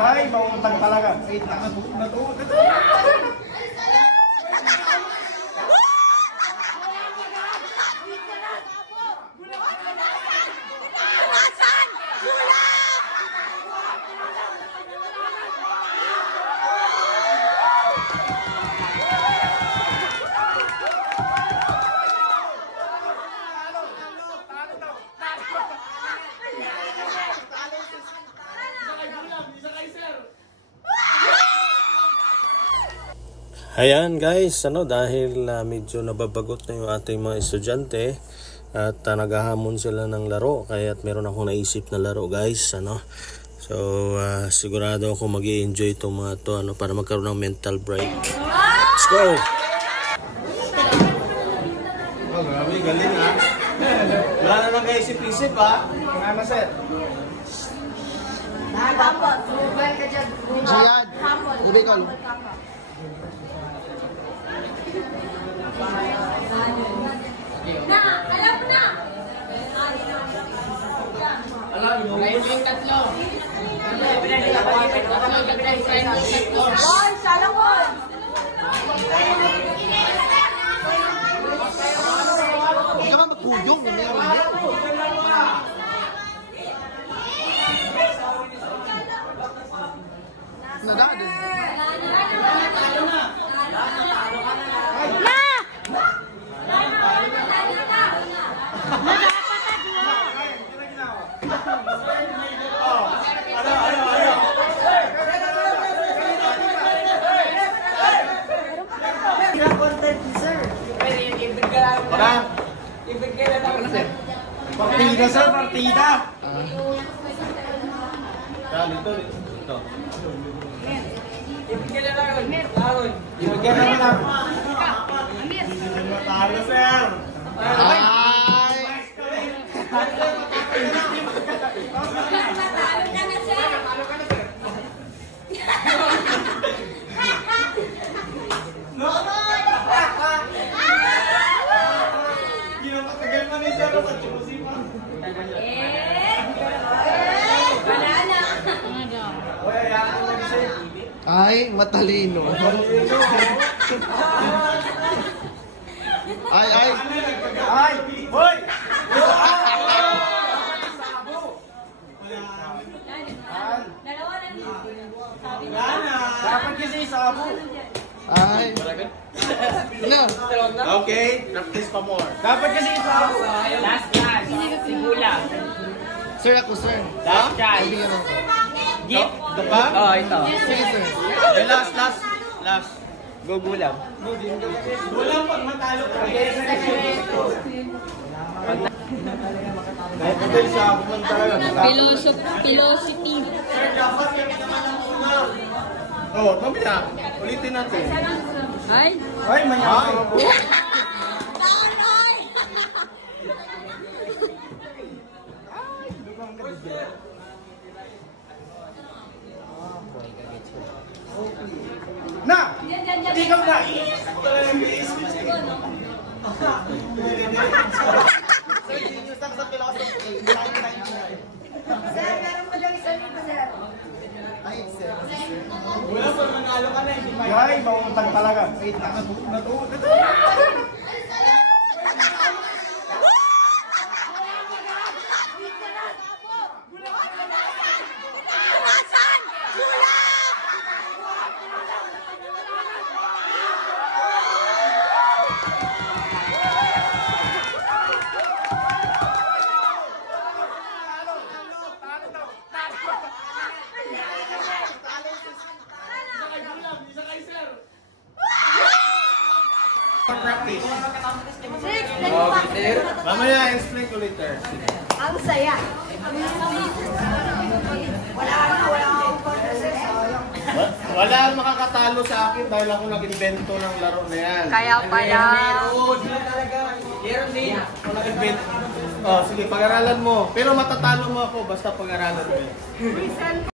Ay, mautang talaga. Wait, Ayan guys, dahil medyo nababagot na yung ating mga estudyante at naghahamon sila ng laro, kaya meron akong naisip na laro guys, So sigurado ako mag-i-enjoy itong mga to, para magkaroon ng mental break. Let's go! Oh, grabe, galing ha. Wala na lang kayo isip-isip ha. Kaya sir. Dapat, mobile ka dyan. Jayad, ibig ko. Na, alam mo na! Alam mo, yung tatlo. Ay, sana ko! hindi ka ba magpudong? Nadaan. Partida sir, partida. Ito. Ibigyan na lang. Ibigyan na lang. Matalo sir. Ay! Natalo ka na, sir! Ginapatagal mo ni sir. Banana! Ay, matalino. Ay. Ay! Hoy! Dalawa lang. Dapat kasi isabo. Ay. No. Okay, practice pa more. Dapat kasi isabo. Last chance. Sigula. Sir, ako, sir. Last chance. Bigyan mo. Gift. Ito pa? Oh, ito. Sige, sir. Okay, last. Gugulam. Walang pag matalo ka. Kahit ito yung sabo man talaga. Philosophy. Sir, dapat kami naman ang una. Oh, mamaya. Ulitin natin. Ay! Ay, mayroon. Na! Hindi ka na! Sir, meron pa daw isang libo, sir. Wala pa manalo ka na, hindi pa. Ay, mautang talaga. Wait, natuwa. Practice. Mamaya, explain ko later. Ang saya. Wala akong contest. Wala ang makakatalo sa akin dahil ako nag-invento ng laro na yan. Kaya pala. Meron din. Ako nag-invento. Oh, sige, pag-aralan mo. Pero matatalo mo ako basta pag-aralan mo.